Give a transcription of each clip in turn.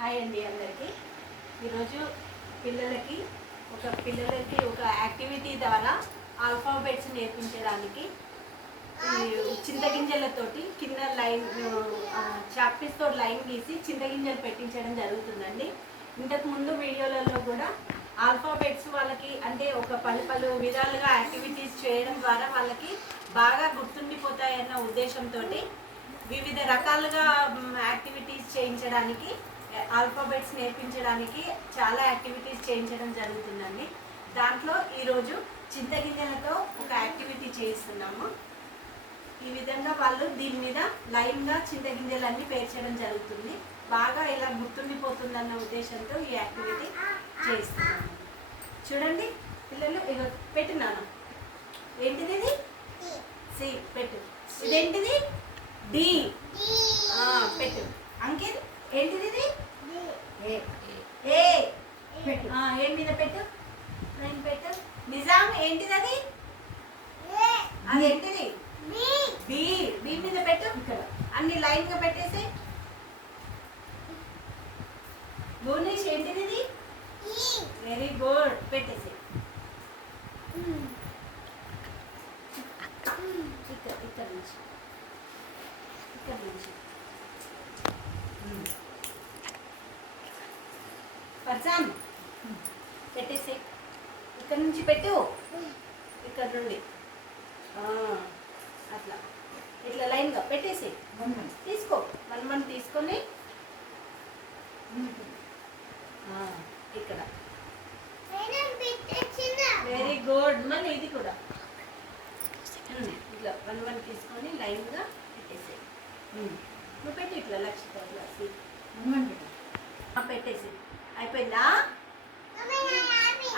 Hi అండి అందరికీ. ఈరోజు పిల్లలకి ఒక యాక్టివిటీ ద్వారా ఆల్ఫాబెట్స్ నేర్పించడానికి చింతగింజలతోటి కింద లైన్ చాక్పీస్తో లైన్ గీసి చింతగింజలు పెట్టించడం జరుగుతుందండి. ఇంతకు ముందు వీడియోలలో కూడా ఆల్ఫాబెట్స్ వాళ్ళకి అంటే ఒక పలు విధాలుగా యాక్టివిటీస్ చేయడం ద్వారా వాళ్ళకి బాగా గుర్తుండిపోతాయన్న ఉద్దేశంతో వివిధ రకాలుగా యాక్టివిటీస్ చేయించడానికి ఆల్ఫాబెట్స్ నేర్పించడానికి చాలా యాక్టివిటీస్ చేయించడం జరుగుతుందండి. దాంట్లో ఈరోజు చింతగింజలతో ఒక యాక్టివిటీ చేయిస్తున్నాము. ఈ విధంగా వాళ్ళు దీని మీద లైన్గా చింతగింజలన్నీ పేర్చడం జరుగుతుంది. బాగా ఇలా గుర్తుండిపోతుందన్న ఉద్దేశంతో ఈ యాక్టివిటీ చేయిస్తున్నాము. చూడండి పిల్లలు, ఇక పెట్టినాను. ఏంటిది ఇది? సి పెట్టు. ఇదేంటిది? డి పెట్టు. అంకిత్ ఏంటిది ఇది? ఏ పెట్టు. ఏ మీద పెట్టు. నేను పెట్టు. నిజాం ఏంటిది అది? అదేంటిది? బి. బి మీద పెట్టు. ఇక్కడ అన్ని లైన్ గా పెట్టేసి. భువనేష్ ఏంటిది ఇది? వెరీ గుడ్, పెట్టేసి. ఇక్కడ నుంచి పర్జాన్ పెట్టేసి. ఇక్కడ నుంచి పెట్టు. ఇక్కడ నుండి అట్లా ఇట్లా లైన్గా పెట్టేసి తీసుకో. వన్ తీసుకొని ఇక్కడ. Very good. మళ్ళీ ఇది కూడా ఇట్లా వన్ తీసుకొని లైన్గా పెట్టేసి. నువ్వు పెట్టి ఇట్లా లక్షిత పెట్టేసి. అయిపోయిందా?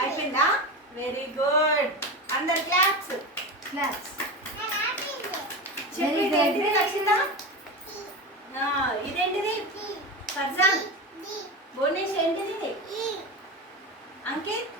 అయిపోయిందా? Very good. అందరు క్లాప్స్. చెప్పి ఇదేంటిది లక్షిత? ఇదేంటిది? ఫర్జాన్. భువనేష్ ఏంటిది? అంకిత్